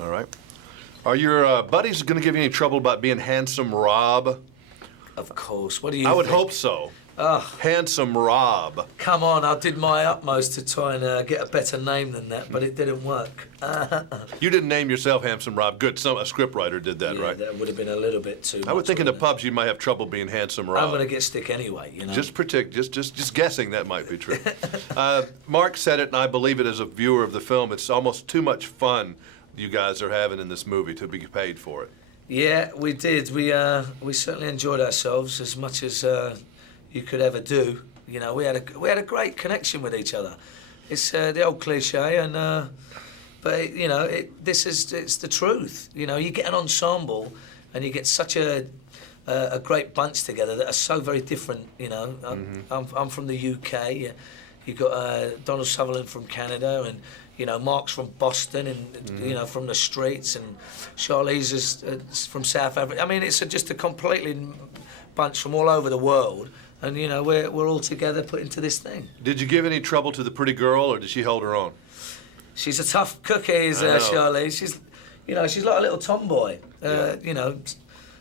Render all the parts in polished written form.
All right. Are your buddies going to give you any trouble about being Handsome Rob? Of course. What do you I would think? hope so. Oh, Handsome Rob. come on, I did my utmost to try and get a better name than that, but it didn't work. You didn't name yourself Handsome Rob. Good. A scriptwriter did that, Yeah, right? that would have been a little bit too much. I would think in the wouldn't it? pubs you might have trouble being Handsome Rob. I'm going to get stick anyway, you know. Just guessing that might be true. Mark said it, and I believe it as a viewer of the film. It's almost too much fun you guys are having in this movie to be paid for it. Yeah, we did. We certainly enjoyed ourselves as much as you could ever do. You know, we had a great connection with each other. It's the old cliche, and but you know, it's the truth. You know, you get an ensemble, and you get such a great bunch together that are so very different. You know, I'm from the UK. You got Donald Sutherland from Canada, and you know, Mark's from Boston, and you know, from the streets, and Charlize is from South Africa. I mean, it's just a completely bunch from all over the world, and you know, we're all together put into this thing. Did you give any trouble to the pretty girl, or did she hold her own? She's a tough cookie, is Charlize. She's, you know, she's like a little tomboy. You know,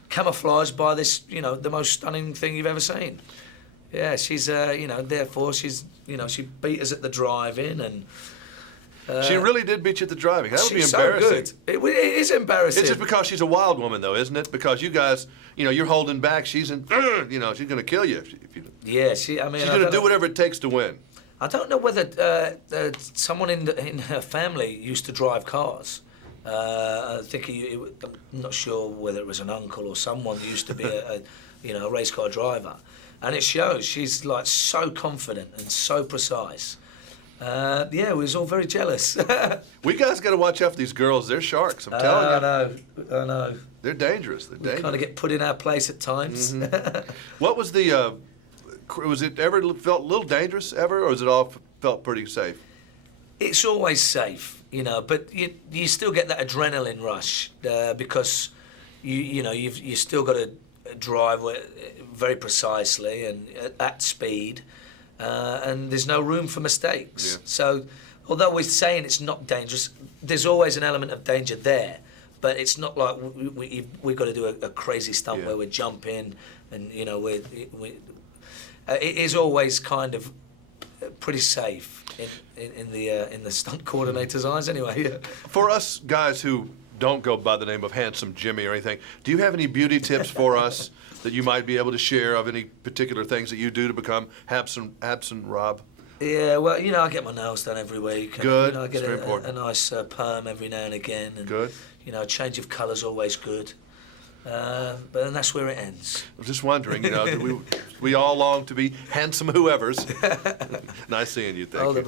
camouflaged by this, you know, the most stunning thing you've ever seen. Yeah, she's, you know, therefore she's, you know, she beat us at the drive-in, and. She really did beat you at the driving. That would be She's embarrassing. so good. It is embarrassing. It's just because she's a wild woman, though, isn't it? Because you guys, you know, you're holding back. She's in, you know, she's going to kill you. If you Yeah, I mean, she's going to do whatever it takes to win. I don't know whether someone in her family used to drive cars. I think I'm not sure whether it was an uncle or someone who used to be you know, a race car driver, and it shows. She's like so confident and so precise. Yeah, we was all very jealous. We guys got to watch out for these girls. They're sharks. I'm telling you. I know. They're dangerous. They're We dangerous. kind of get put in our place at times. What was the? Was it ever felt a little dangerous ever, or was it all felt pretty safe? It's always safe, you know, but you still get that adrenaline rush because you know you still got to drive very precisely and at speed, and there's no room for mistakes. Yeah. So, although we're saying it's not dangerous, there's always an element of danger there. But it's not like we've got to do a crazy stunt where we're jumping and you know it is always kind of pretty safe in the stunt coordinator's eyes anyway. For us guys who don't go by the name of Handsome Jimmy or anything, do you have any beauty tips for us that you might be able to share of any particular things that you do to become Handsome Rob? Yeah, well, you know, I get my nails done every week. And, Good. You know, I get It's very important. a nice perm every now and again. And, Good. You know, a change of colour's always good. But then that's where it ends. I was just wondering, you know, we all long to be handsome whoever's. Nice seeing you. Thank you.